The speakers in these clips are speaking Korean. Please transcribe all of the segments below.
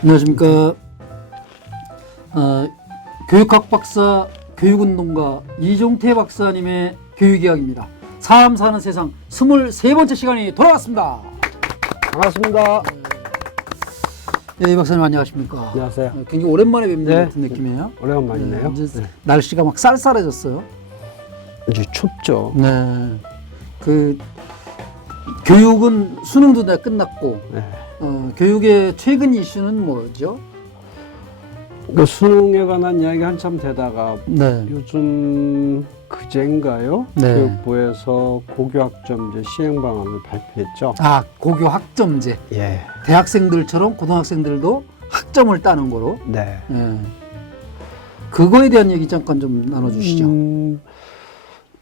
안녕하십니까. 교육학 박사, 교육운동가 이종태 박사님의 교육이야기입니다. 사람 사는 세상 23번째 시간이 돌아왔습니다. 반갑습니다. 이 박사님 안녕하십니까. 안녕하세요. 굉장히 오랜만에 뵙는 네. 같은 느낌이에요. 오래간만이네요. 이제 날씨가 막 쌀쌀해졌어요. 이제 춥죠. 네. 그 교육은 수능도 다 끝났고 네. 교육의 최근 이슈는 뭐죠? 그 수능에 관한 이야기 한참 되다가 네. 요즘 그제인가요? 네. 교육부에서 고교학점제 시행 방안을 발표했죠. 고교 학점제. 예. 대학생들처럼 고등학생들도 학점을 따는 거로. 네. 예. 그거에 대한 얘기 잠깐 좀 나눠주시죠.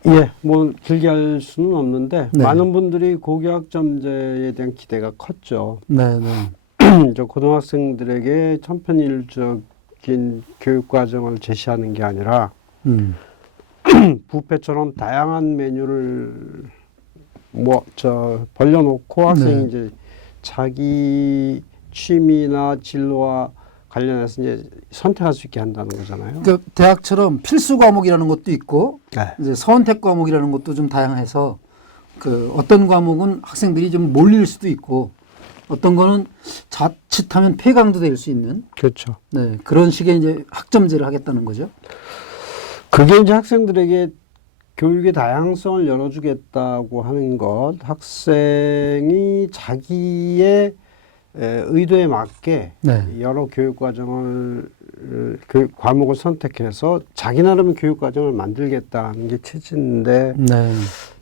예, 뭐 길게 할 수는 없는데 네. 많은 분들이 고교학점제에 대한 기대가 컸죠. 네, 네. 저 고등학생들에게 천편일률적인 교육 과정을 제시하는 게 아니라 뷔페처럼 다양한 메뉴를 벌려놓고 학생이 네. 이제 자기 취미나 진로와 관련해서 이제 선택할 수 있게 한다는 거잖아요. 그 대학처럼 필수 과목이라는 것도 있고 네. 이제 선택 과목이라는 것도 좀 다양해서 그 어떤 과목은 학생들이 좀 몰릴 수도 있고 어떤 거는 자칫하면 폐강도 될 수 있는 그렇죠. 네, 그런 식의 이제 학점제를 하겠다는 거죠. 그게 이제 학생들에게 교육의 다양성을 열어주겠다고 하는 것, 학생이 자기의 의도에 맞게 네. 여러 교육 과정을 과목을 선택해서 자기 나름의 교육 과정을 만들겠다는 게 취지인데 네.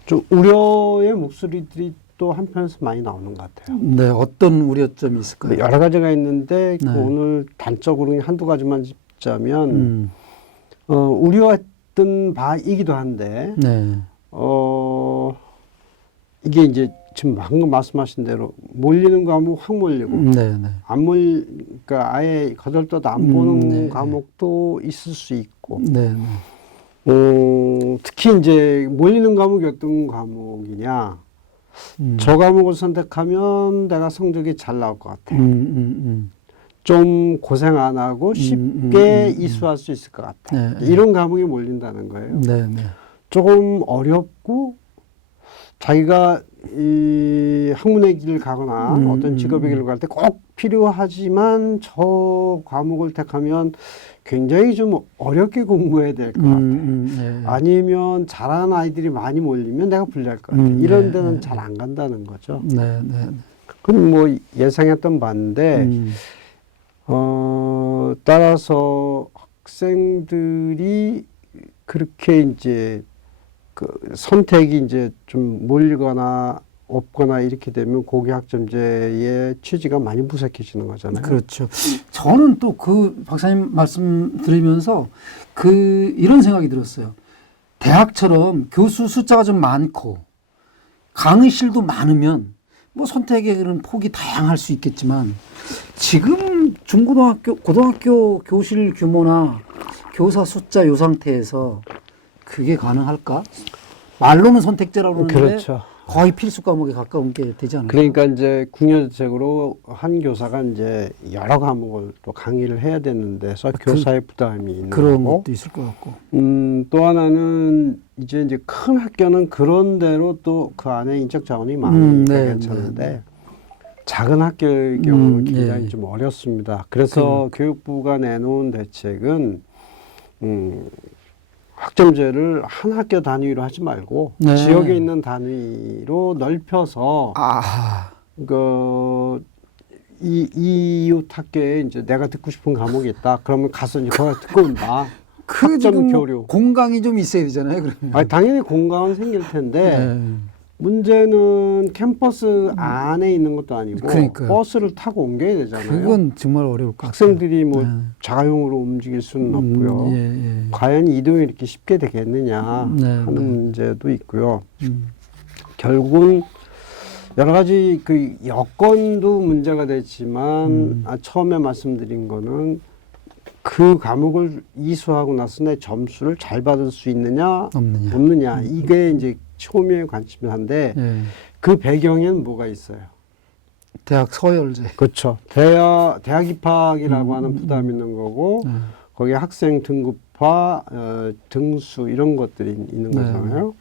좀 우려의 목소리들이 또 한편에서 많이 나오는 것 같아요. 네, 어떤 우려점이 있을까요? 여러 가지가 있는데 네. 오늘 단적으로 한두 가지만 짚자면 우려했던 바이기도 한데 네. 이게 이제 지금 방금 말씀하신 대로 몰리는 과목 확 몰리고 네, 네. 그러니까 아예 거들떠도 안 보는 네. 과목도 있을 수 있고 네, 네. 특히 이제 몰리는 과목이 어떤 과목이냐 저 과목을 선택하면 내가 성적이 잘 나올 것 같아. 좀 고생 안 하고 쉽게 이수할 수 있을 것 같아. 네. 이런 과목이 몰린다는 거예요. 네, 네. 조금 어렵고 자기가 이 학문의 길을 가거나 어떤 직업의 길을 갈 때 꼭 필요하지만 저 과목을 택하면 굉장히 좀 어렵게 공부해야 될 것 같아. 네. 아니면 잘하는 아이들이 많이 몰리면 내가 불리할 것 같아. 이런 데는 네. 잘 안 간다는 거죠. 네, 네. 그건 뭐 예상했던 바인데 따라서 학생들이 그렇게 이제 그 선택이 이제 좀 몰리거나 없거나 이렇게 되면 고교학점제의 취지가 많이 무색해지는 거잖아요. 그렇죠. 저는 또 그 박사님 말씀 들으면서 이런 생각이 들었어요. 대학처럼 교수 숫자가 좀 많고 강의실도 많으면 뭐 선택의 그런 폭이 다양할 수 있겠지만 지금 중고등학교, 고등학교 교실 규모나 교사 숫자 요 상태에서 그게 가능할까? 말로는 선택제라고 그러는데 그렇죠. 거의 필수 과목에 가까운 게 되지 않을까? 그러니까 이제 궁여대책으로 한 교사가 이제 여러 과목을 또 강의를 해야 되는데 서 교사의 부담이 있는 그런 거고 것도 있을 것 같고. 또 하나는 이제 큰 학교는 그런 대로 또 그 안에 인적 자원이 많으니까 네, 괜찮은데 네. 작은 학교의 경우는 예, 굉장히 예. 좀 어렵습니다. 그래서 교육부가 내놓은 대책은 학점제를 한 학교 단위로 하지 말고 네. 지역에 있는 단위로 넓혀서 이웃 학교에 이제 내가 듣고 싶은 과목이 있다. 그러면 가서 이제 거기 듣고 온다. 그 학점 지금 교류. 공강이 좀 있어야 되잖아요. 그러면. 아니, 당연히 공강은 생길 텐데 네. 문제는 캠퍼스 안에 있는 것도 아니고 그러니까요. 버스를 타고 옮겨야 되잖아요. 그건 정말 어려울 것 같아요. 학생들이 뭐 네. 자가용으로 움직일 수는 없고요. 예. 과연 이동이 이렇게 쉽게 되겠느냐 네, 하는 네. 문제도 있고요. 결국은 여러 가지 그 여건도 문제가 됐지만 처음에 말씀드린 거는 그 과목을 이수하고 나서 내 점수를 잘 받을 수 있느냐 없느냐 이게 이제 초미의 관심인데 예. 그 배경에는 뭐가 있어요? 대학 서열제. 그렇죠. 대학 입학이라고 하는 부담이 있는 거고 거기에 학생 등급화, 등수 이런 것들이 있는 네. 거잖아요.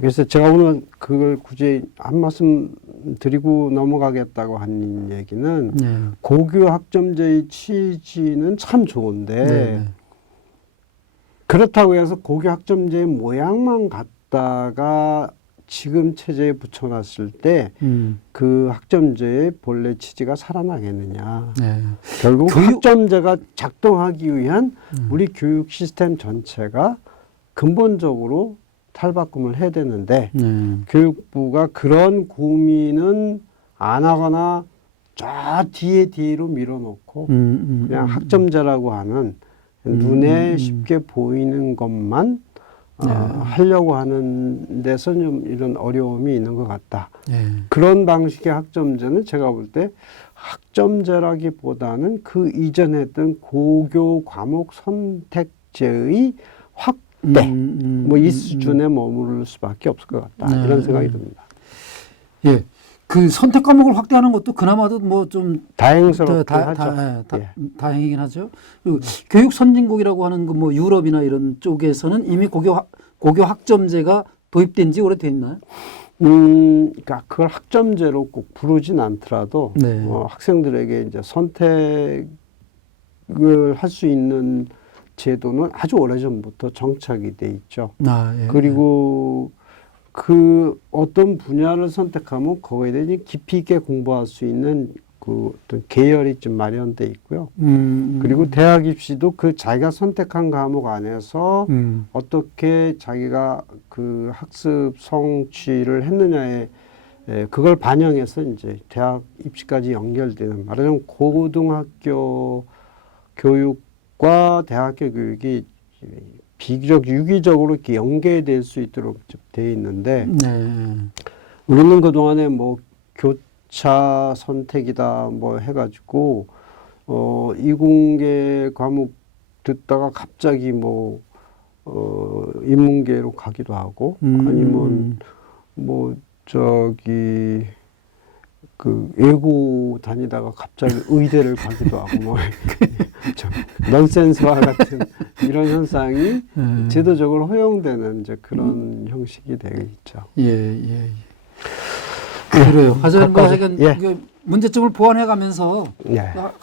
그래서 제가 오늘 그걸 굳이 한 말씀 드리고 넘어가겠다고 한 얘기는 네. 고교 학점제의 취지는 참 좋은데 네. 그렇다고 해서 고교 학점제의 모양만 갖다가 지금 체제에 붙여놨을 때 그 학점제의 본래 취지가 살아나겠느냐. 네. 결국 학점제가 작동하기 위한 우리 교육 시스템 전체가 근본적으로 탈바꿈을 해야 되는데 교육부가 그런 고민은 안 하거나 저 뒤로 밀어놓고 그냥 학점제라고 하는 눈에 쉽게 보이는 것만 하려고 하는 데서 좀 이런 어려움이 있는 것 같다. 그런 방식의 학점제는 제가 볼 때 학점제라기보다는 그 이전에 했던 고교 과목 선택제의 확대, 뭐 이 수준에 머무를 수밖에 없을 것 같다. 이런 생각이 듭니다. 예. 그 선택 과목을 확대하는 것도 그나마도 뭐 좀 다행스럽긴 하죠. 다행이긴 하죠. 그리고 교육 선진국이라고 하는 그 뭐 유럽이나 이런 쪽에서는 이미 고교 학점제가 도입된 지 오래됐나요? 그러니까 그걸 학점제로 꼭 부르진 않더라도 네. 학생들에게 이제 선택을 할 수 있는 제도는 아주 오래전부터 정착이 돼 있죠. 예. 그리고 그 어떤 분야를 선택하면 거기에 대해 깊이 있게 공부할 수 있는 그 어떤 계열이 좀 마련돼 있고요. 그리고 대학 입시도 그 자기가 선택한 과목 안에서 어떻게 자기가 그 학습 성취를 했느냐에 그걸 반영해서 이제 대학 입시까지 연결되는, 말하자면 고등학교 교육과 대학교 교육이 비교적 유기적으로 이렇게 연계될 수 있도록 되어 있는데, 우리는 그동안에 뭐 교차 선택이다 뭐 해가지고 이공계 과목 듣다가 갑자기 뭐 인문계로 가기도 하고, 아니면 뭐 저기 그 외고 다니다가 갑자기 의대를 가기도 하고 뭐 좀 넌센스와 같은 이런 현상이 제도적으로 허용되는 이제 그런 형식이 되어 있죠. 예. 그래요. 하여튼 뭐 하여간 문제점을 보완해가면서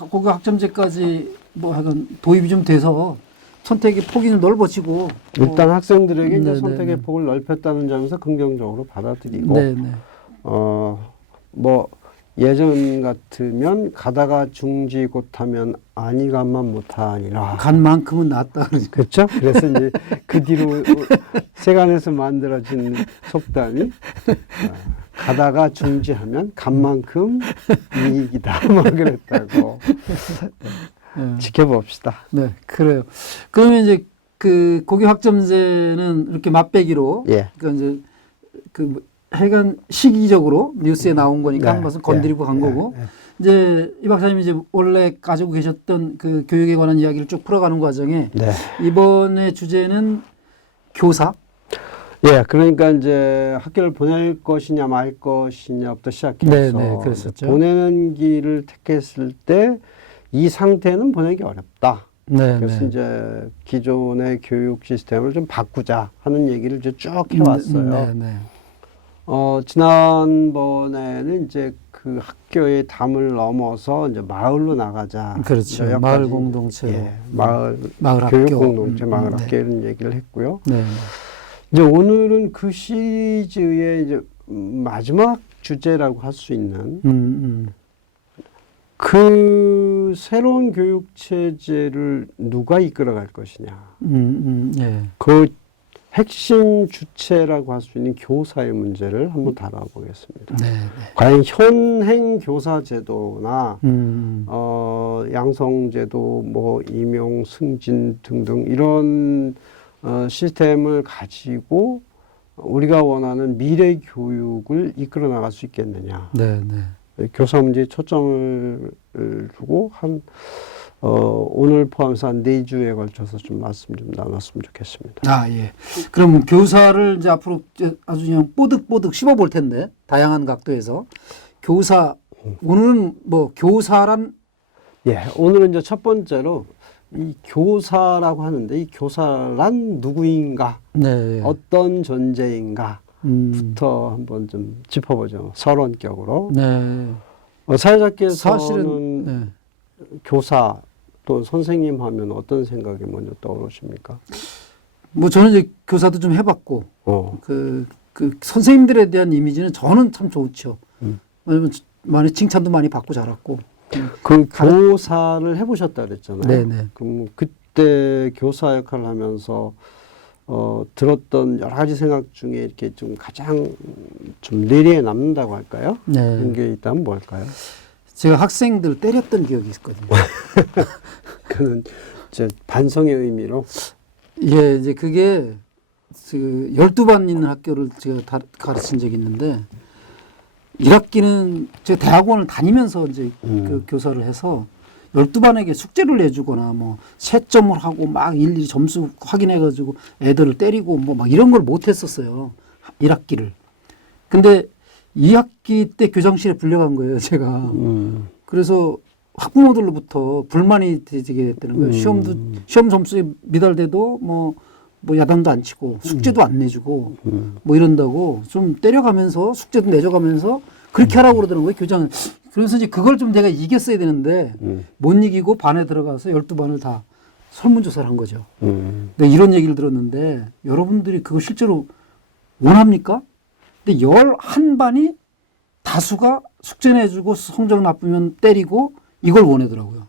고교 학점제까지 뭐 하여간 도입이 좀 돼서 선택의 폭이 좀 넓어지고, 일단 학생들에게 이제 선택의 폭을 넓혔다는 점에서 긍정적으로 받아들이고, 뭐 예전 같으면 가다가 중지 곧하면 아니 간만 못하니라. 간 만큼은 낫다. 그렇죠? 그래서 이제 그 뒤로 세간에서 만들어진 속담이 가다가 중지하면 간만큼 이익이다. 뭐 그랬다고. 지켜봅시다. 네, 그래요. 그러면 이제 그 고교 학점제는 이렇게 맛배기로, 그러니까 이제 그 하여간 시기적으로 뉴스에 나온 거니까 한 번은 건드리고 간 거고, 이제 이 박사님이 이제 원래 가지고 계셨던 그 교육에 관한 이야기를 쭉 풀어가는 과정에 이번에 주제는 교사. 그러니까 이제 학교를 보낼 것이냐 말 것이냐부터 시작해서 그랬었죠. 보내는 길을 택했을 때 이 상태는 보내기 어렵다. 그래서 이제 기존의 교육 시스템을 좀 바꾸자 하는 얘기를 이제 쭉 해왔어요. 지난번에는 이제 그 학교의 담을 넘어서 이제 마을로 나가자. 그렇죠. 마을 공동체. 마을 학교. 교육 공동체, 마을 학교 이런 얘기를 했고요. 이제 오늘은 그 시리즈의 이제 마지막 주제라고 할 수 있는 그 새로운 교육 체제를 누가 이끌어갈 것이냐. 그 핵심 주체라고 할 수 있는 교사의 문제를 한번 다뤄보겠습니다. 과연 현행 교사 제도나 양성제도, 뭐 임용, 승진 등등 이런 시스템을 가지고 우리가 원하는 미래 교육을 이끌어 나갈 수 있겠느냐. 교사 문제에 초점을 두고 오늘 포함해서 한 4주에 걸쳐서 좀 말씀 좀 나눴으면 좋겠습니다. 그럼 교사를 이제 앞으로 아주 그냥 뽀득뽀득 씹어볼 텐데, 다양한 각도에서 교사 오늘은 뭐 교사란 예, 오늘은 이제 첫 번째로 이 교사라고 하는데 이 교사란 누구인가, 네. 어떤 존재인가부터 한번 좀 짚어보죠. 서론격으로. 네. 사회자께서는 사실은 네. 교사 또 선생님 하면 어떤 생각이 먼저 떠오르십니까? 뭐 저는 이제 교사도 좀 해봤고 그 선생님들에 대한 이미지는 저는 참 좋죠. 왜냐면 많이 칭찬도 많이 받고 자랐고. 그 교사를 해보셨다 그랬잖아요. 네네. 그럼 그때 교사 역할을 하면서 들었던 여러 가지 생각 중에 이렇게 좀 가장 좀 뇌리에 남는다고 할까요? 네. 그런 게 있다면 뭘까요? 제가 학생들 때렸던 기억이 있거든요. 그는 이제 반성의 의미로. 예, 이제 그게 그 12반 있는 학교를 제가 가르친 적이 있는데 1학기는 제가 대학원을 다니면서 이제 그 교사를 해서 12반에게 숙제를 내주거나 뭐 채점을 하고 막 일일이 점수 확인해가지고 애들을 때리고 뭐 막 이런 걸 못 했었어요. 1학기를. 근데 2학기 때 교장실에 불려간 거예요, 제가. 그래서 학부모들로부터 불만이 되게 됐다는 거예요. 시험 점수에 미달돼도 뭐 야단도 안 치고 숙제도 안 내주고 뭐 이런다고 좀 때려가면서 숙제도 내줘가면서 그렇게 하라고 그러더라는 거예요, 교장은. 그래서 이제 그걸 좀 내가 이겼어야 되는데 못 이기고 반에 들어가서 12반을 다 설문조사를 한 거죠. 근데 이런 얘기를 들었는데 여러분들이 그거 실제로 원합니까? 근데 11반이 다수가 숙제 내주고 성적 나쁘면 때리고 이걸 원하더라고요.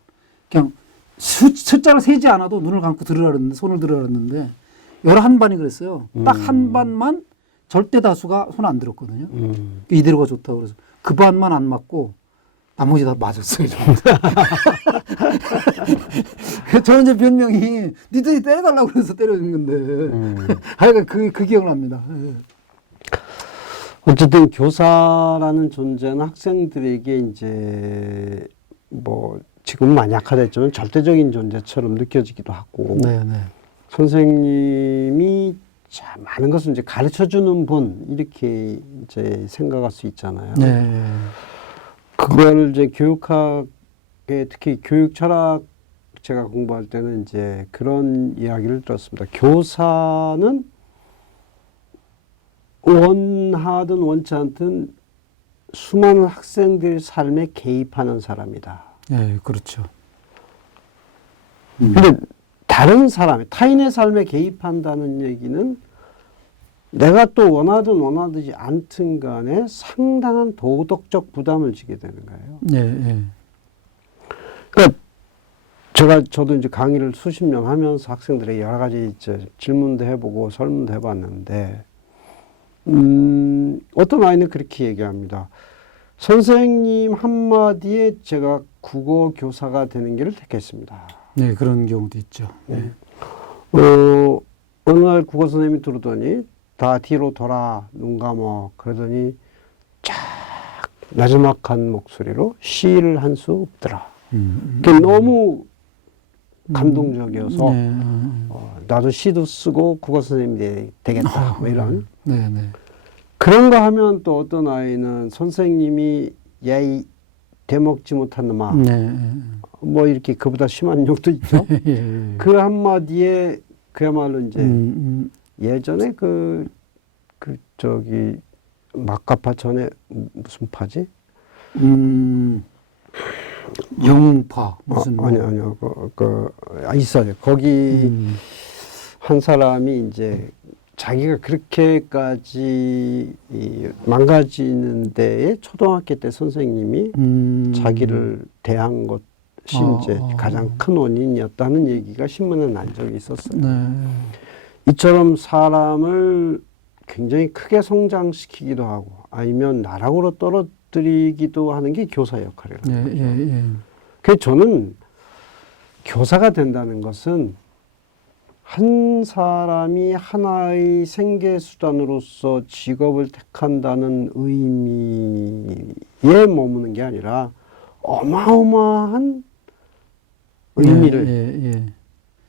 그냥 숫자를 세지 않아도 눈을 감고 들으라 그랬는데, 손을 들으라 그랬는데 11반이 그랬어요. 딱 한 반만 절대 다수가 손 안 들었거든요. 이대로가 좋다고 그래서 그 반만 안 맞고 나머지 다 맞았어요. 저는 이제 변명이 니들이 때려달라고 그래서 때려준 건데 하여간 그 기억을 합니다. 어쨌든 교사라는 존재는 학생들에게 이제 뭐 지금 많이 약화됐지만 절대적인 존재처럼 느껴지기도 하고 네네. 선생님이 참 많은 것을 이제 가르쳐 주는 분 이렇게 이제 생각할 수 있잖아요. 네. 그걸 이제 교육학에 특히 교육 철학 제가 공부할 때는 이제 그런 이야기를 들었습니다. 교사는 원하든 원치 않든 수많은 학생들 삶에 개입하는 사람이다. 네, 그렇죠. 근데 다른 사람, 타인의 삶에 개입한다는 얘기는 내가 또 원하든 원하지 않든 간에 상당한 도덕적 부담을 지게 되는 거예요. 네, 네. 그러니까 저도 이제 강의를 수십 년 하면서 학생들에게 여러 가지 이제 질문도 해보고 설문도 해봤는데, 어떤 아이는 그렇게 얘기합니다. 선생님 한마디에 제가 국어 교사가 되는 길을 택했습니다. 네, 그런 경우도 있죠. 네. 어느 날 국어 선생님이 들으더니 다 뒤로 돌아 눈 감어 그러더니 쫙 나지막한 목소리로 시를 한 수 없더라. 그게 너무 감동적이어서 나도 시도 쓰고 국어 선생님이 되겠다. 뭐 이런. 네네. 그런가 하면 또 어떤 아이는 선생님이 야이 되먹지 못한 놈아. 네. 뭐 이렇게 그보다 심한 욕도 있죠. 예. 그 한마디에 그야말로 이제 예전에 저기 막가파 전에 무슨 파지? 영웅파 무슨 아니요 있어요. 거기 한 사람이 이제 자기가 그렇게까지 망가지는 데에 초등학교 때 선생님이 자기를 대한 것이 이제 가장 큰 원인이었다는 얘기가 신문에 난 적이 있었어요. 네. 이처럼 사람을 굉장히 크게 성장시키기도 하고 아니면 나락으로 떨어뜨리기도 하는 게 교사 역할이라는 거죠. 예. 그래서 저는 교사가 된다는 것은 한 사람이 하나의 생계수단으로서 직업을 택한다는 의미에 머무는 게 아니라 어마어마한 의미를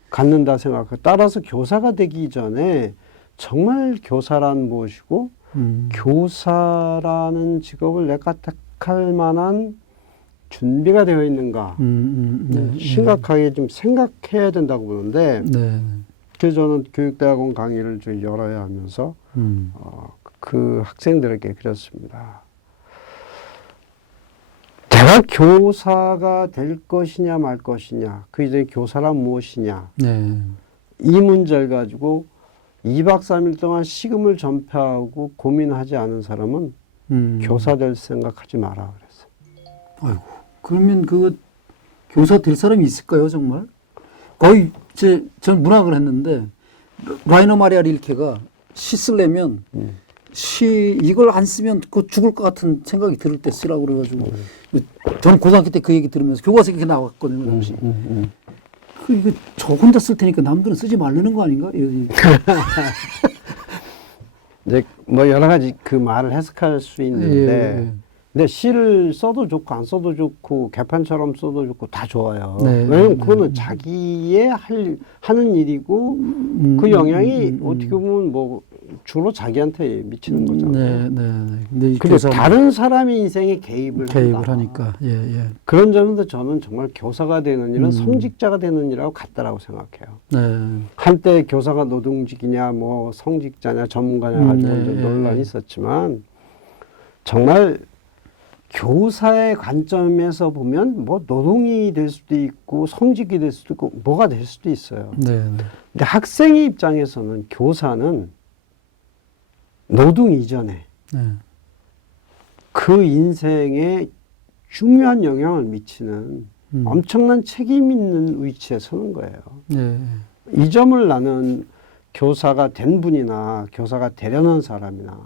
갖는다 생각해요. 따라서 교사가 되기 전에 정말 교사란 무엇이고 교사라는 직업을 내가 딱 해석할 만한 준비가 되어 있는가 심각하게 좀 생각해야 된다고 보는데 네. 그래서 저는 교육대학원 강의를 좀 열어야 하면서 그 학생들에게 그랬습니다. 내가 교사가 될 것이냐 말 것이냐, 그 이제 교사란 무엇이냐, 네. 이 문제를 가지고 2박 3일 동안 식음을 전폐하고 고민하지 않은 사람은 교사 될 생각하지 마라 그랬어요. 아이고, 그러면 그 교사 될 사람이 있을까요, 정말? 거의 전 문학을 했는데 라이너 마리아 릴케가 시 쓰려면 시 이걸 안 쓰면 그 죽을 것 같은 생각이 들을 때 쓰라고 그래가지고 저는 고등학교 때 그 얘기 들으면서 교과서에 나왔거든요, 그 당시. 이거 저 혼자 쓸 테니까 남들은 쓰지 말라는 거 아닌가? 이러지. 이제 뭐 여러 가지 그 말을 해석할 수 있는데, 근데 시를 써도 좋고 안 써도 좋고 개판처럼 써도 좋고 다 좋아요. 네. 왜냐면 그거는 자기의 하는 일이고 그 영향이 어떻게 보면 뭐 주로 자기한테 미치는 거잖아요. 근데 이 근데 다른 사람의 인생에 개입을 한다. 하니까. 그런 점에서 저는 정말 교사가 되는 일은 성직자가 되는 일하고 같다라고 생각해요. 네. 한때 교사가 노동직이냐 뭐 성직자냐 전문가냐 가지고 논란이 있었지만 정말 교사의 관점에서 보면 뭐 노동이 될 수도 있고 성직이 될 수도 있고 뭐가 될 수도 있어요. 근데 학생의 입장에서는 교사는 노동 이전에 그 인생에 중요한 영향을 미치는 엄청난 책임 있는 위치에 서는 거예요. 이 점을 나는 교사가 된 분이나 교사가 되려는 사람이나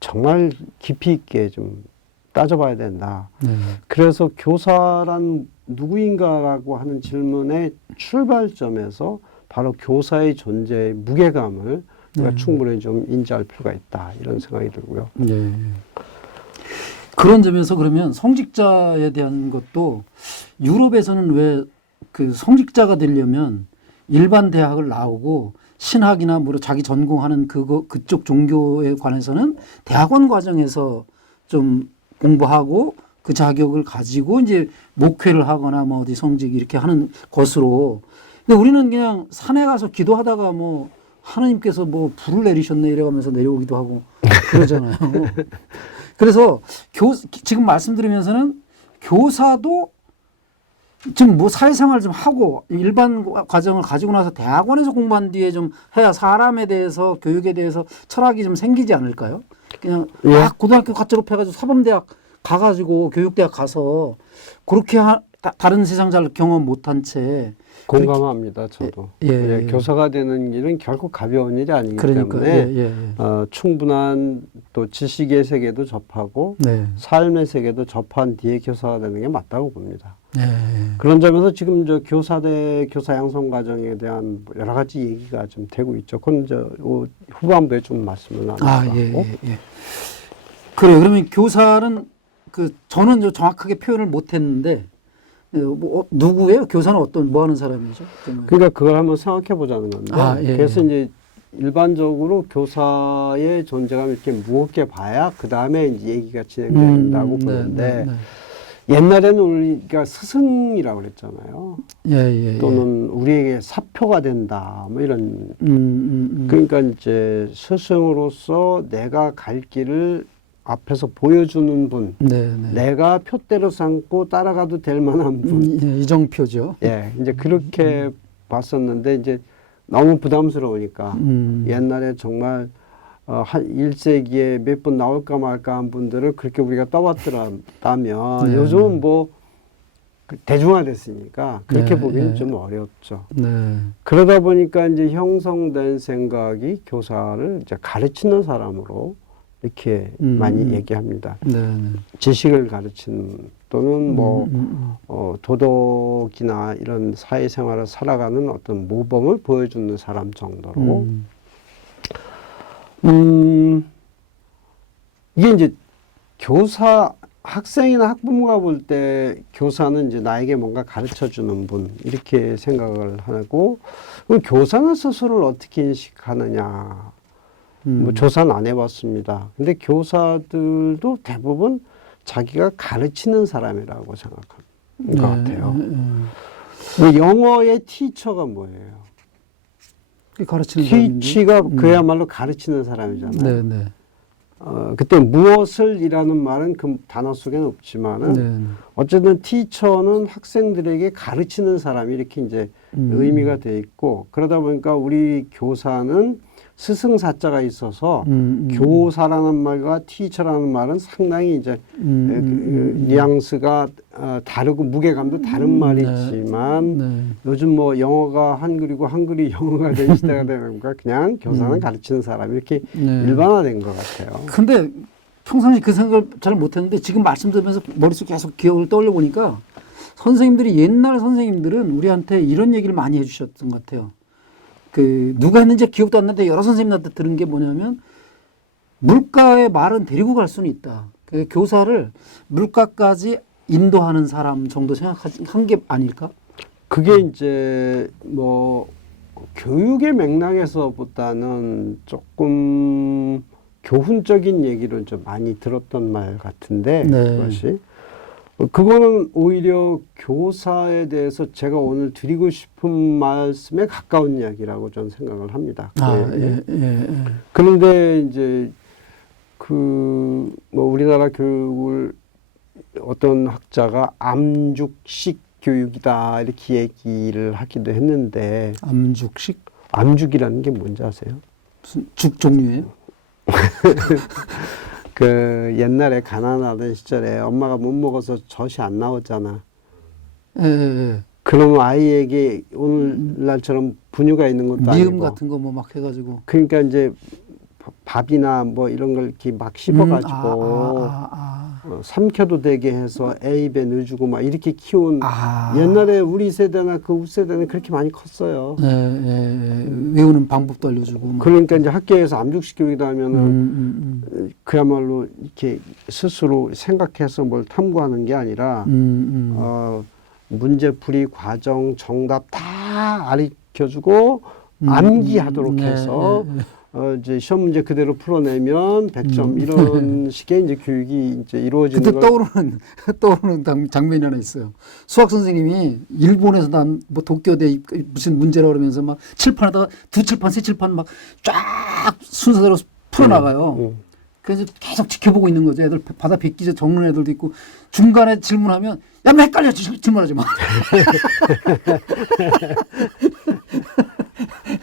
정말 깊이 있게 좀 따져봐야 된다. 그래서 교사란 누구인가라고 하는 질문의 출발점에서 바로 교사의 존재의 무게감을 우리가 충분히 좀 인지할 필요가 있다. 이런 생각이 들고요. 그런 점에서 그러면 성직자에 대한 것도 유럽에서는 왜 그 성직자가 되려면 일반 대학을 나오고 신학이나 뭐 자기 전공하는 그쪽 종교에 관해서는 대학원 과정에서 좀 공부하고 그 자격을 가지고 이제 목회를 하거나 뭐 어디 성직 이렇게 하는 것으로. 근데 우리는 그냥 산에 가서 기도하다가 뭐 하나님께서 뭐 불을 내리셨네 이래가면서 내려오기도 하고 그러잖아요. 그래서 지금 말씀드리면서는 교사도 지금 뭐 사회생활 좀 하고 일반 과정을 가지고 나서 대학원에서 공부한 뒤에 좀 해야 사람에 대해서 교육에 대해서 철학이 좀 생기지 않을까요? 그냥 막 고등학교 갓 졸업해가지고 사범대학 가가지고 교육대학 가서 그렇게 다른 세상 잘 경험 못한 채 공감합니다. 저도. 교사가 되는 일은 결코 가벼운 일이 아니기 때문에 충분한 또 지식의 세계도 접하고 삶의 세계도 접한 뒤에 교사가 되는 게 맞다고 봅니다. 그런 점에서 지금 저 교사대 교사 양성 과정에 대한 여러 가지 얘기가 좀 되고 있죠. 그건 이제 후반부에 좀 말씀을 나누고. 그래요. 그러면 교사는 저는 저 정확하게 표현을 못했는데 뭐 누구예요? 교사는 뭐 하는 사람이죠? 그러니까 그걸 한번 생각해 보자는 건데. 그래서 이제 일반적으로 교사의 존재감을 이렇게 무겁게 봐야 그 다음에 이제 얘기가 진행된다고 보는데. 옛날에는 우리가 스승이라고 그랬잖아요. 또는 우리에게 사표가 된다. 뭐 이런. 그러니까 이제 스승으로서 내가 갈 길을 앞에서 보여주는 분. 내가 표대로 삼고 따라가도 될 만한 분. 이정표죠. 이제 그렇게 봤었는데 이제 너무 부담스러우니까 옛날에 정말 한 1세기에 몇 분 나올까 말까 한 분들을 그렇게 우리가 떠봤더라면 요즘은 뭐 대중화됐으니까 그렇게 보기는 좀 어렵죠. 그러다 보니까 이제 형성된 생각이 교사를 이제 가르치는 사람으로 이렇게 많이 얘기합니다. 지식을 가르치는 또는 뭐 도덕이나 이런 사회생활을 살아가는 어떤 모범을 보여주는 사람 정도로 이게 이제 학생이나 학부모가 볼 때 교사는 이제 나에게 뭔가 가르쳐 주는 분, 이렇게 생각을 하고, 그럼 교사는 스스로를 어떻게 인식하느냐, 뭐 조사는 안 해봤습니다. 근데 교사들도 대부분 자기가 가르치는 사람이라고 생각하는 네, 것 같아요. 뭐 영어의 티처가 뭐예요? 가르치는 사람인데. 티치가 그야말로 가르치는 사람이잖아요. 네, 네. 그때 무엇을이라는 말은 그 단어 속에는 없지만은 네. 어쨌든 티처는 학생들에게 가르치는 사람 이렇게 이제 의미가 돼 있고 그러다 보니까 우리 교사는 스승사자가 있어서 교사라는 말과 티처라는 말은 상당히 이제 뉘앙스가 다르고 무게감도 다른 말이지만 네. 요즘 뭐 영어가 한글이고 한글이 영어가 된 시대가 되니까 그냥 교사는 가르치는 사람 이렇게 네. 일반화된 것 같아요. 근데 평상시 그 생각을 잘 못했는데 지금 말씀 들으면서 머릿속에 계속 기억을 떠올려 보니까 선생님들이 옛날 선생님들은 우리한테 이런 얘기를 많이 해주셨던 것 같아요. 그 누가 했는지 기억도 안 나는데 여러 선생님한테 들은 게 뭐냐면 물가의 말은 데리고 갈 수는 있다. 그 교사를 물가까지 인도하는 사람 정도 생각한 게 아닐까? 그게 이제 뭐 교육의 맥락에서보다는 조금 교훈적인 얘기를 좀 많이 들었던 말 같은데 네. 그것이 그거는 오히려 교사에 대해서 제가 오늘 드리고 싶은 말씀에 가까운 이야기라고 저는 생각을 합니다. 예. 그런데 이제 그 뭐 우리나라 교육을 어떤 학자가 암죽식 교육이다 이렇게 얘기를 하기도 했는데 암죽식? 암죽이라는 게 뭔지 아세요? 무슨 죽 종류예요? 그 옛날에 가난하던 시절에 엄마가 못 먹어서 젖이 안 나왔잖아. 예. 그러면 아이에게 오늘날처럼 분유가 있는 것도 미음 아니고 같은 거 뭐 막 해가지고. 그러니까 이제 밥이나 뭐 이런 걸 이렇게 막 씹어가지고 삼켜도 되게 해서 애 입에 넣어주고 막 이렇게 키운 옛날에 우리 세대나 그 우세대는 그렇게 많이 컸어요. 외우는 방법도 알려주고. 막. 그러니까 이제 학교에서 암죽식 교육이다 하면은 그야말로 이렇게 스스로 생각해서 뭘 탐구하는 게 아니라 문제풀이 과정 정답 다 가르쳐주고 암기하도록 해서 이제 시험 문제 그대로 풀어내면 100점 이런 식의 이제 교육이 이제 이루어지는 그때 떠오르는 장면이 하나 있어요. 수학 선생님이 일본에서 난 뭐 도쿄대 무슨 문제라 그러면서 막 칠판에다가 두 칠판 세 칠판 막 쫙 순서대로 풀어나가요. 그래서 계속 지켜보고 있는 거죠. 애들 바다 베끼죠. 적는 애들도 있고 중간에 질문하면 야, 뭐 헷갈려 질문하지 마.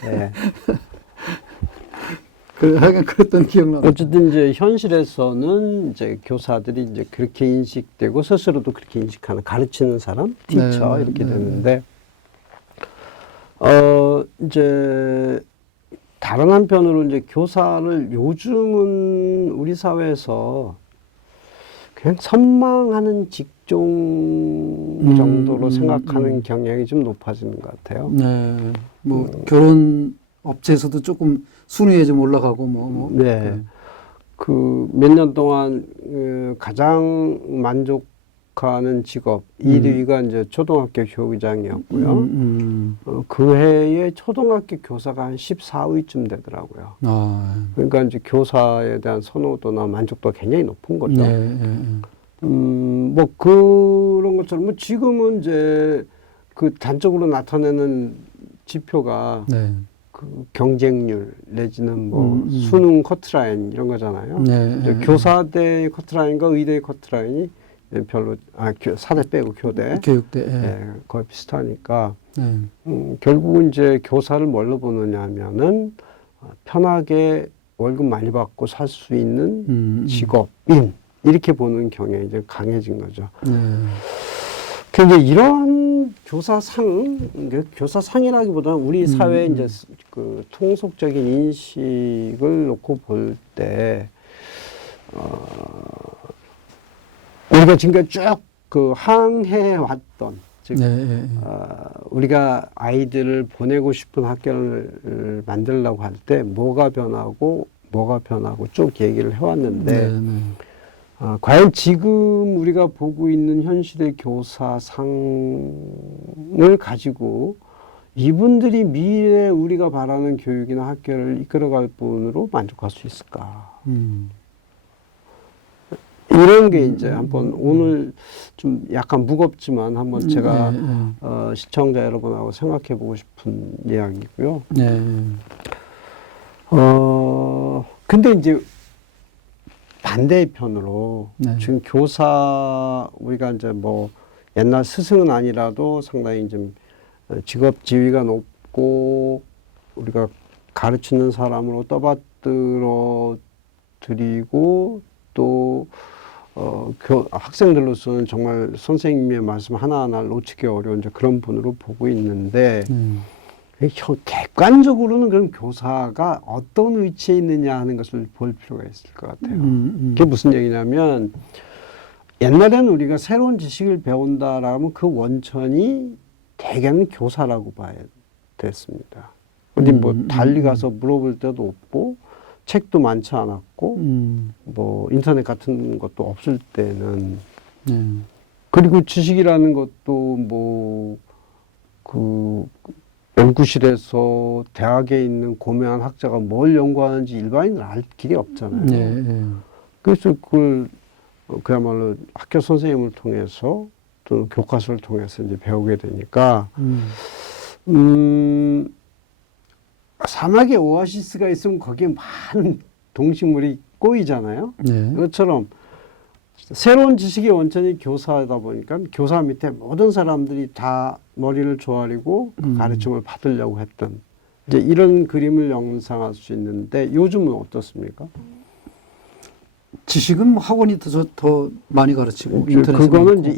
네. 하여간 그랬던 기억나. 어쨌든 이제 현실에서는 이제 교사들이 이제 그렇게 인식되고 스스로도 그렇게 인식하는 가르치는 사람, 티처 이렇게 되는데 이제 다른 한편으로 이제 교사를 요즘은 우리 사회에서 그냥 선망하는 직종 정도로 생각하는 경향이 좀 높아지는 것 같아요. 네, 뭐 결혼 업체에서도 조금 순위에 좀 올라가고 뭐. 네. 그 몇 년 동안 가장 만족하는 직업 1위가 이제 초등학교 교육장이었고요. 그 해에 초등학교 교사가 한 14위쯤 되더라고요. 그러니까 이제 교사에 대한 선호도나 만족도가 굉장히 높은 거죠. 뭐 그런 것처럼 뭐 지금은 이제 그 단적으로 나타내는 지표가 그 경쟁률 내지는 뭐 수능 커트라인 이런 거잖아요. 교사대의 커트라인과 의대의 커트라인이 별로 사대 빼고 교대 거의 비슷하니까 결국은 이제 교사를 뭘로 보느냐 하면은 편하게 월급 많이 받고 살 수 있는 직업인 이렇게 보는 경향이 이제 강해진 거죠. 근데 이런 교사상이라기보다는 우리 사회의 이제 그 통속적인 인식을 놓고 볼 때, 우리가 지금까지 쭉 그 항해해 왔던, 즉, 우리가 아이들을 보내고 싶은 학교를 만들려고 할 때 뭐가 변하고 쭉 얘기를 해왔는데, 과연 지금 우리가 보고 있는 현실의 교사상을 가지고 이분들이 미래에 우리가 바라는 교육이나 학교를 이끌어갈 분으로 만족할 수 있을까? 이런 게 이제 한번 오늘 좀 약간 무겁지만 한번 제가 시청자 여러분하고 생각해 보고 싶은 이야기고요. 네. 근데 이제 반대편으로 네. 지금 교사 우리가 이제 뭐 옛날 스승은 아니라도 상당히 좀 직업 지위가 높고 우리가 가르치는 사람으로 떠받들어 드리고 또 학생들로서는 정말 선생님의 말씀 하나하나를 놓치기 어려운 이제 그런 분으로 보고 있는데 객관적으로는 그럼 교사가 어떤 위치에 있느냐 하는 것을 볼 필요가 있을 것 같아요. 그게 무슨 얘기냐면 옛날에는 우리가 새로운 지식을 배운다라면 그 원천이 대개는 교사라고 봐야 됐습니다. 어디 뭐 달리 가서 물어볼 때도 없고 책도 많지 않았고 뭐 인터넷 같은 것도 없을 때는 그리고 지식이라는 것도 뭐 그 연구실에서 대학에 있는 고명한 학자가 뭘 연구하는지 일반인은 알 길이 없잖아요. 그래서 그걸 그야말로 학교 선생님을 통해서 또 교과서를 통해서 이제 배우게 되니까 사막에 오아시스가 있으면 거기에 많은 동식물이 꼬이잖아요. 그것처럼 새로운 지식의 원천이 교사다 보니까 교사 밑에 모든 사람들이 다 머리를 조아리고 가르침을 받으려고 했던 이제 이런 그림을 연상할 수 있는데 요즘은 어떻습니까? 지식은 뭐 학원이 더 많이 가르치고 그거는 이제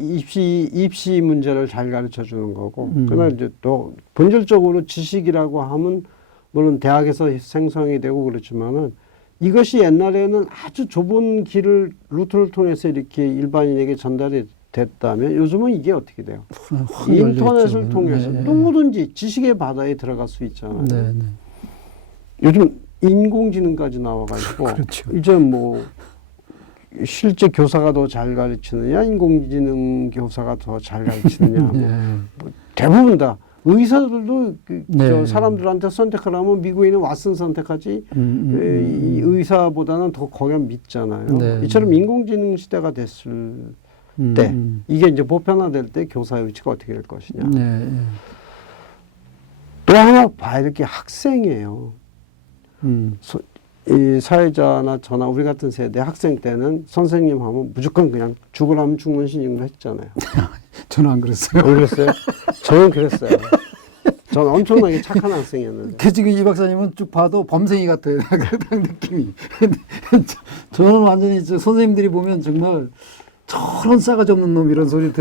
입시 문제를 잘 가르쳐 주는 거고 그러나 이제 또 본질적으로 지식이라고 하면 물론 대학에서 생성이 되고 그렇지만은 이것이 옛날에는 아주 좁은 길을 루트를 통해서 이렇게 일반인에게 전달이 됐다면 요즘은 이게 어떻게 돼요? 인터넷을 통해서 누구든지 지식의 바다에 들어갈 수 있잖아요. 요즘 인공지능까지 나와가지고 그렇죠. 이제 뭐 실제 교사가 더 잘 가르치느냐 인공지능 교사가 더 잘 가르치느냐 뭐 대부분 다 의사들도 저 사람들한테 선택하라면 미국에 있는 왓슨 선택하지 이 의사보다는 더 거기에 믿잖아요. 이처럼 인공지능 시대가 됐을 때 이게 이제 보편화될 때 교사의 위치가 어떻게 될 것이냐. 또 하나 봐야 될 게 학생이에요. 이 사회자나 저나 우리 같은 세대 학생 때는 선생님 하면 무조건 그냥 죽으라면 죽는 신용을 했잖아요. 저는 안 그랬어요. 안 그랬어요? 저는 그랬어요. 저는 엄청나게 착한 학생이었는데. 지금 이 박사님은 쭉 봐도 범생이 같아요. 그 느낌이. 저는 완전히 선생님들이 보면 정말 저런 싸가지 없는 놈 이런 소리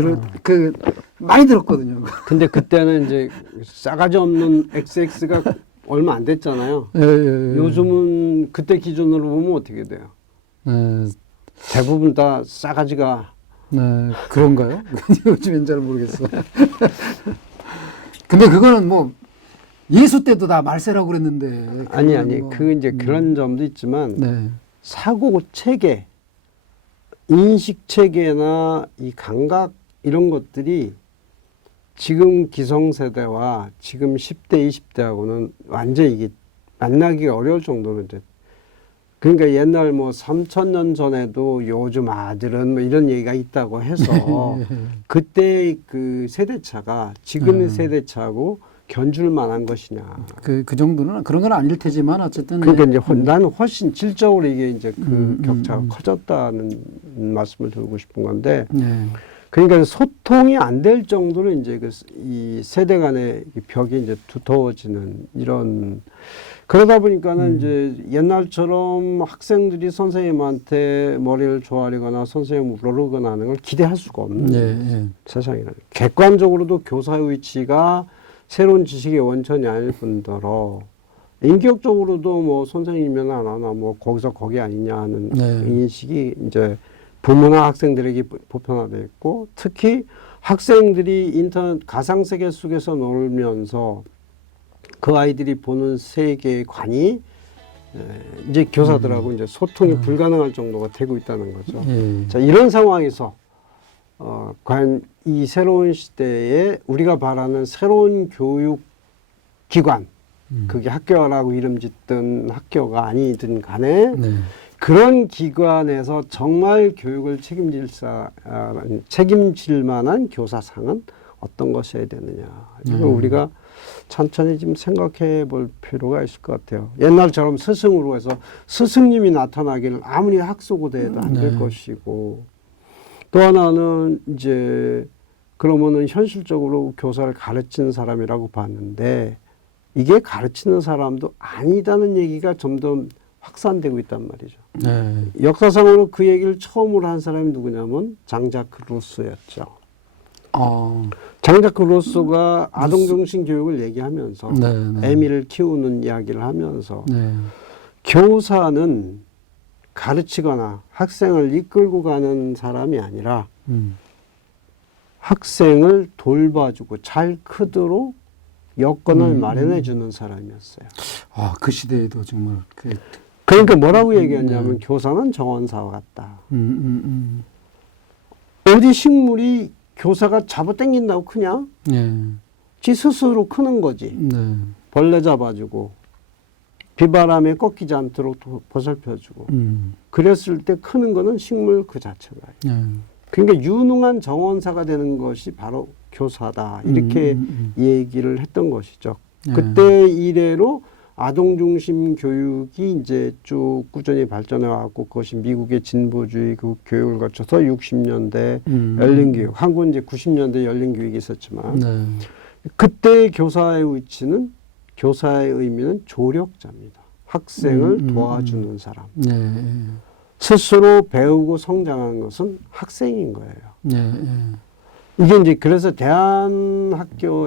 많이 들었거든요. 근데 그때는 이제 싸가지 없는 XX가 얼마 안 됐잖아요. 요즘은 그때 기준으로 보면 어떻게 돼요? 대부분 다 싸가지가. 그런가요? 요즘엔 잘 모르겠어. 근데 그거는 뭐 예수 때도 다 말세라고 그랬는데. 아니 뭐, 그 이제 그런 점도 있지만 사고 체계, 인식 체계나 이 감각 이런 것들이 지금 기성세대와 지금 10대, 20대하고는 완전히 이게 만나기가 어려울 정도로 이제 그러니까 옛날 뭐 3,000년 전에도 요즘 아들은 뭐 이런 얘기가 있다고 해서 그때 그 세대차가 지금의 세대차하고 견줄 만한 것이냐. 그 정도는 그런 건 아닐 테지만 어쨌든. 그러니까 이제 나는 훨씬 질적으로 이게 이제 그 격차가 커졌다는 말씀을 드리고 싶은 건데. 그러니까 소통이 안 될 정도로 이제 이 세대 간의 벽이 이제 두터워지는 이런 그러다 보니까는 이제 옛날처럼 학생들이 선생님한테 머리를 조아리거나 선생님을 부르거나 하는 걸 기대할 수가 없는 세상이라. 객관적으로도 교사의 위치가 새로운 지식의 원천이 아닐 뿐더러 인격적으로도 뭐 선생님이나 안 하나 뭐 거기서 거기 아니냐 하는 인식이 이제 부모나 학생들에게 보편화되어 있고 특히 학생들이 인터넷 가상세계 속에서 놀면서 그 아이들이 보는 세계의 관이 이제 교사들하고 이제 소통이 불가능할 정도가 되고 있다는 거죠. 자, 이런 상황에서 과연 이 새로운 시대에 우리가 바라는 새로운 교육 기관 그게 학교라고 이름 짓든 학교가 아니든 간에 그런 기관에서 정말 교육을 책임질 만한 교사상은 어떤 것이어야 되느냐. 이거 우리가 천천히 좀 생각해 볼 필요가 있을 것 같아요. 옛날처럼 스승으로 해서 스승님이 나타나기는 아무리 학수고대에도 안 될 것이고, 또 하나는 이제 그러면은 현실적으로 교사를 가르치는 사람이라고 봤는데 이게 가르치는 사람도 아니다는 얘기가 점점 확산되고 있단 말이죠. 네. 역사상으로 그 얘기를 처음으로 한 사람이 누구냐면 장자크 루소였죠. 장자크 루소가 아동중심 교육을 얘기하면서 에미를 키우는 이야기를 하면서 교사는 가르치거나 학생을 이끌고 가는 사람이 아니라 학생을 돌봐주고 잘 크도록 여건을 마련해 주는 사람이었어요. 그 시대에도 정말 그러니까 뭐라고 얘기했냐면 교사는 정원사와 같다. 어디 식물이 교사가 잡아당긴다고 크냐? 지 스스로 크는 거지. 벌레 잡아주고 비바람에 꺾이지 않도록 보살펴주고 그랬을 때 크는 거는 식물 그 자체가. 그러니까 유능한 정원사가 되는 것이 바로 교사다. 이렇게 얘기를 했던 것이죠. 그때 이래로 아동중심 교육이 이제 쭉 꾸준히 발전해 왔고 그것이 미국의 진보주의 그 교육을 거쳐서 60년대 열린교육, 한국은 이제 90년대 열린교육이 있었지만 그때 교사의 위치는 교사의 의미는 조력자입니다. 학생을 도와주는 사람. 스스로 배우고 성장한 것은 학생인 거예요. 이게 이제 그래서 대한학교에서는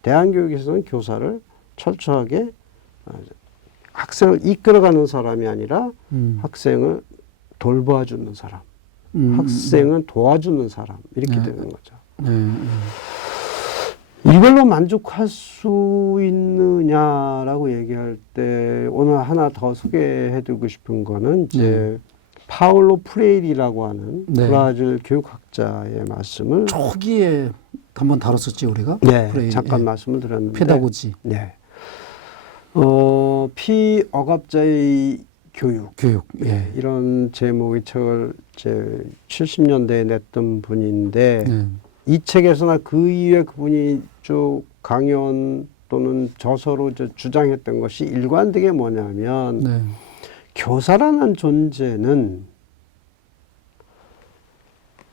대한교육에서는 교사를 철저하게 학생을 이끌어가는 사람이 아니라 학생을 돌봐주는 사람, 학생을 도와주는 사람 이렇게 되는 거죠. 이걸로 만족할 수 있느냐라고 얘기할 때 오늘 하나 더 소개해드리고 싶은 거는 이제 파울로 프레이리라고 하는 브라질 교육학자의 말씀을 초기에 한번 다뤘었지 우리가. 프레이리. 잠깐 말씀을 드렸는데 페다고지. 피억압자의 교육. 이런 제목의 책을 이제 70년대에 냈던 분인데 이 책에서나 그 이후에 그분이 쭉 강연 또는 저서로 주장했던 것이 일관되게 뭐냐면 교사라는 존재는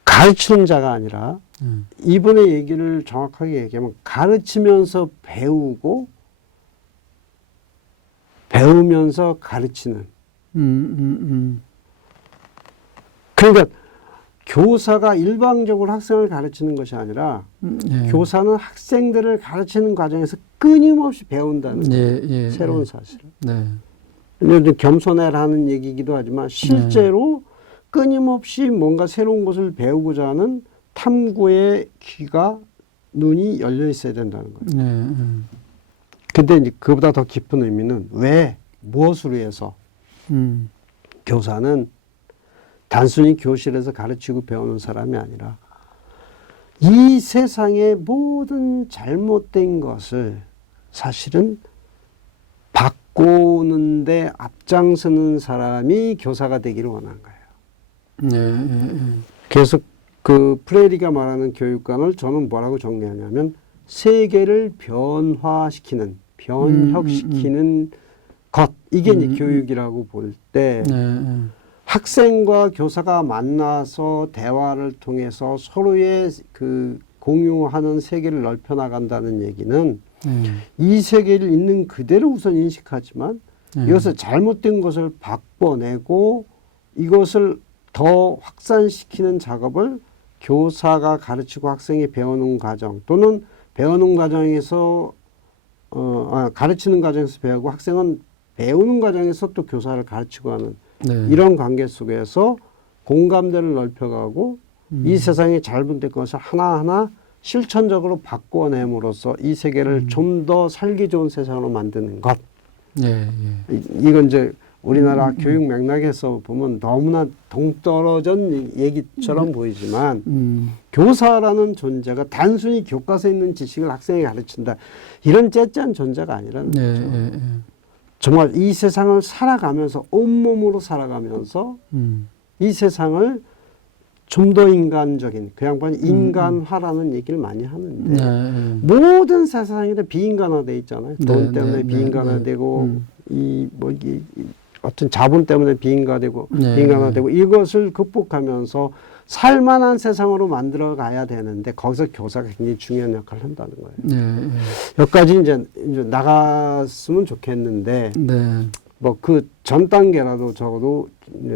가르치는 자가 아니라 이분의 얘기를 정확하게 얘기하면 가르치면서 배우고 배우면서 가르치는 그러니까 교사가 일방적으로 학생을 가르치는 것이 아니라 교사는 학생들을 가르치는 과정에서 끊임없이 배운다는 새로운 사실. 겸손해라는 얘기이기도 하지만 실제로 끊임없이 뭔가 새로운 것을 배우고자 하는 탐구의 귀가 눈이 열려 있어야 된다는 거예요. 근데 이제 그보다 더 깊은 의미는 왜 무엇을 위해서 교사는 단순히 교실에서 가르치고 배우는 사람이 아니라 이 세상의 모든 잘못된 것을 사실은 바꾸는데 앞장서는 사람이 교사가 되기를 원한 거예요. 그래서 그 프레리가 말하는 교육관을 저는 뭐라고 정리하냐면 세계를 변화시키는, 변혁시키는 것. 이게 이제 교육이라고 볼 때 학생과 교사가 만나서 대화를 통해서 서로의 그 공유하는 세계를 넓혀 나간다는 얘기는 이 세계를 있는 그대로 우선 인식하지만 이것을 잘못된 것을 바꿔내고 이것을 더 확산시키는 작업을 교사가 가르치고 학생이 배우는 과정 또는 배우는 과정에서 가르치는 과정에서 배우고 학생은 배우는 과정에서 또 교사를 가르치고 하는 이런 관계 속에서 공감대를 넓혀가고 이 세상에 잘못된 것을 하나하나 실천적으로 바꿔냄으로써 이 세계를 좀 더 살기 좋은 세상으로 만드는 것. 이건 이제 우리나라 교육 맥락에서 보면 너무나 동떨어진 얘기처럼 보이지만 교사라는 존재가 단순히 교과서에 있는 지식을 학생에게 가르친다. 이런 째짠 존재가 아니라는 거죠. 정말 이 세상을 살아가면서 온몸으로 살아가면서 이 세상을 좀 더 인간적인 그 양반이 인간화라는 얘기를 많이 하는데 네. 모든 세상이 다 비인간화돼 있잖아요. 네, 돈 때문에 네, 비인간화되고 네. 이 어떤 자본 때문에 비인간화되고 네. 비인간화되고 이것을 극복하면서 살만한 세상으로 만들어 가야 되는데 거기서 교사가 굉장히 중요한 역할을 한다는 거예요. 네. 여기까지 이제 나갔으면 좋겠는데 네. 뭐 그 전 단계라도 적어도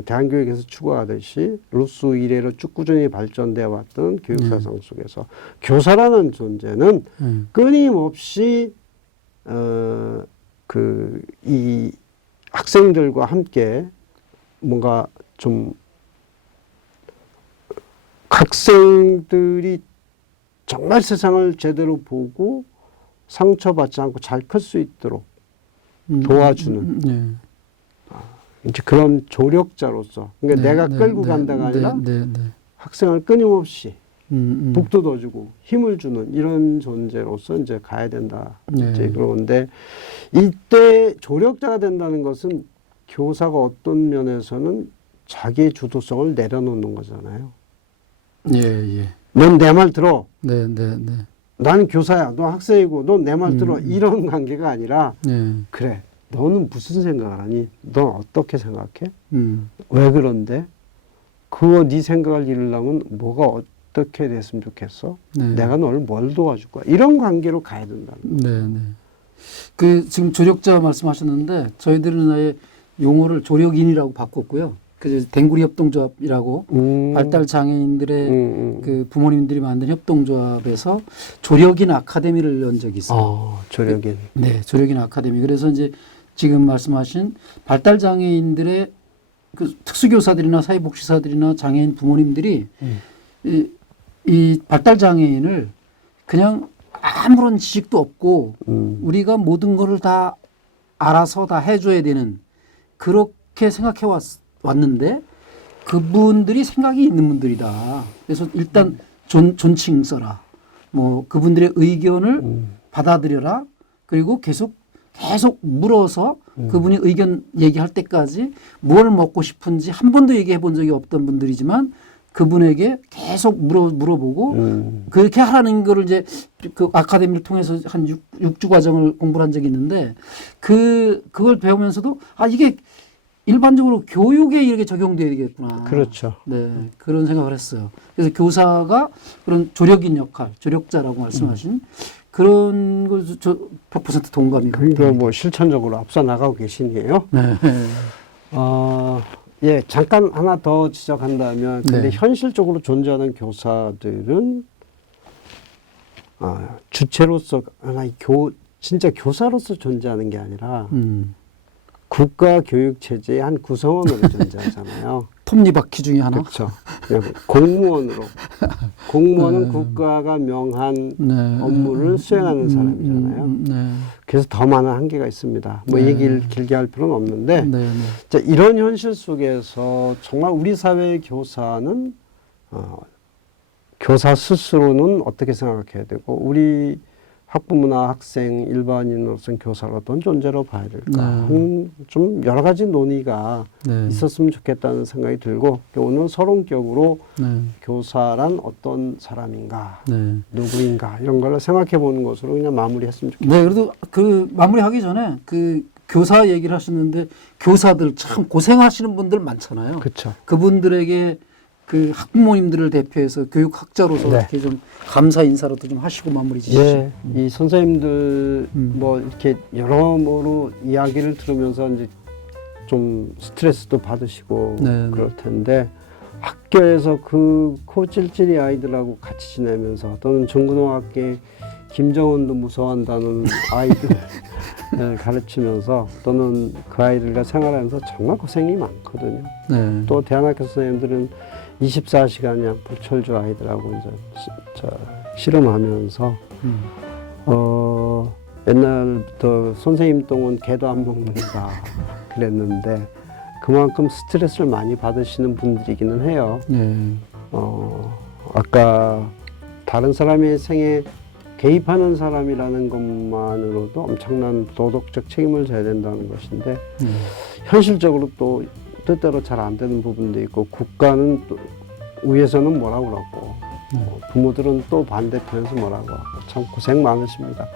대한교육에서 추구하듯이 루스 이래로 쭉 꾸준히 발전되어 왔던 교육사상 속에서 교사라는 존재는 끊임없이 이 학생들과 함께 뭔가 좀 학생들이 정말 세상을 제대로 보고 상처받지 않고 잘 클 수 있도록 도와주는 네. 이제 그런 조력자로서 그러니까 네, 내가 네, 끌고 네, 간다가 아니라 네. 학생을 끊임없이 음. 북돋워주고 힘을 주는 이런 존재로서 이제 가야 된다. 네. 이제 그런데 이때 조력자가 된다는 것은 교사가 어떤 면에서는 자기의 주도성을 내려놓는 거잖아요. 예. 넌 내 말 들어. 네. 나는 교사야. 너 학생이고 넌 내 말 들어. 이런 관계가 아니라 네. 그래. 너는 무슨 생각을 하니? 넌 어떻게 생각해? 음. 왜 그런데? 그거 네 생각을 이루려면 뭐가 어떻게 됐으면 좋겠어? 네. 내가 너를 뭘 도와줄 거야? 이런 관계로 가야 된다는 거예요. 네. 그 지금 조력자 말씀하셨는데 저희들은 아예 용어를 조력인이라고 바꿨고요. 그 댕구리 협동조합이라고 발달 장애인들의 그 부모님들이 만든 협동조합에서 조력인 아카데미를 연 적이 있어요. 조력인. 네, 조력인 아카데미. 그래서 이제 지금 말씀하신 발달 장애인들의 그 특수교사들이나 사회복지사들이나 장애인 부모님들이 이 발달 장애인을 그냥 아무런 지식도 없고 우리가 모든 거를 다 알아서 다 해줘야 되는 그렇게 생각해 왔는데 그분들이 생각이 있는 분들이다. 그래서 일단 존칭 써라. 뭐 그분들의 의견을 받아들여라. 그리고 계속 물어서 그분이 의견 얘기할 때까지 뭘 먹고 싶은지 한 번도 얘기해 본 적이 없던 분들이지만 그분에게 계속 물어보고 그렇게 하라는 거를 이제 그 아카데미를 통해서 한 6주 과정을 공부를 한 적이 있는데 그걸 배우면서도 이게 일반적으로 교육에 이렇게 적용돼야 되겠구나. 그렇죠. 네, 그런 생각을 했어요. 그래서 교사가 그런 조력인 역할, 조력자라고 말씀하신 그런 걸 저 100% 동감이 그러니까 됩니다. 뭐 실천적으로 앞서 나가고 계시네요. 네. 예, 잠깐 하나 더 지적한다면, 근데 네. 현실적으로 존재하는 교사들은 주체로서 진짜 교사로서 존재하는 게 아니라 국가 교육 체제의 한 구성원으로 존재하잖아요. 톱니바퀴 중에 하나. 그렇죠. 공무원으로. 공무원은 국가가 명한 업무를 수행하는 사람이잖아요. 네. 그래서 더 많은 한계가 있습니다. 뭐 얘기를 길게 할 필요는 없는데 네. 자, 이런 현실 속에서 정말 우리 사회의 교사는 교사 스스로는 어떻게 생각해야 되고 우리 학부모나 학생, 일반인으로서는 교사가 어떤 존재로 봐야 될까 좀 여러 가지 논의가 있었으면 좋겠다는 생각이 들고 오늘 서론격으로 교사란 어떤 사람인가 누구인가 이런 걸 생각해 보는 것으로 그냥 마무리했으면 좋겠습니다. 네, 그래도 그 마무리하기 전에 그 교사 얘기를 하셨는데 교사들 참 고생하시는 분들 많잖아요. 그렇죠. 그분들에게 그 학부모님들을 대표해서 교육학자로서 이렇게 좀 감사 인사라도 좀 하시고 마무리 지시죠. 예, 이 선생님들 뭐 이렇게 여러모로 이야기를 들으면서 이제 좀 스트레스도 받으시고 그럴 텐데 학교에서 그 코찔찔이 아이들하고 같이 지내면서 또는 중고등학교 김정은도 무서워한다는 아이들 가르치면서 또는 그 아이들과 생활하면서 정말 고생이 많거든요. 또 대안학교 선생님들은 24시간 그냥 불철주 아이들하고 이제 실험하면서 옛날부터 선생님 똥은 개도 안 먹는다 그랬는데 그만큼 스트레스를 많이 받으시는 분들이기는 해요. 아까 다른 사람의 생에 개입하는 사람이라는 것만으로도 엄청난 도덕적 책임을 져야 된다는 것인데 현실적으로 또 뜻대로 잘 안 되는 부분도 있고 국가는 또 위에서는 뭐라고 그러고 부모들은 또 반대편에서 뭐라고 하고 참 고생 많으십니다.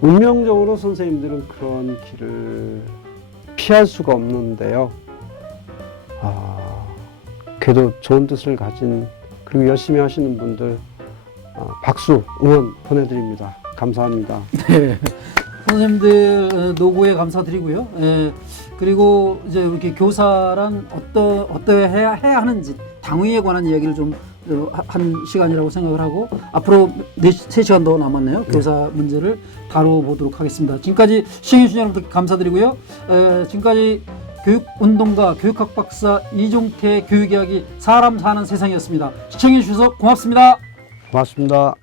운명적으로 선생님들은 그런 길을 피할 수가 없는데요. 그래도 좋은 뜻을 가진 그리고 열심히 하시는 분들 박수 응원 보내드립니다. 감사합니다. 네. 선생님들 노고에 감사드리고요. 예, 그리고 이제 이렇게 교사란 어떠해야 해야 하는지 당위에 관한 이야기를 좀 한 시간이라고 생각을 하고 앞으로 3시간 더 남았네요. 교사 문제를 다뤄보도록 하겠습니다. 지금까지 시청해주신 여러분 감사드리고요. 지금까지 교육운동가 교육학 박사 이종태 교육이야기 사람 사는 세상이었습니다. 시청해주셔서 고맙습니다. 고맙습니다.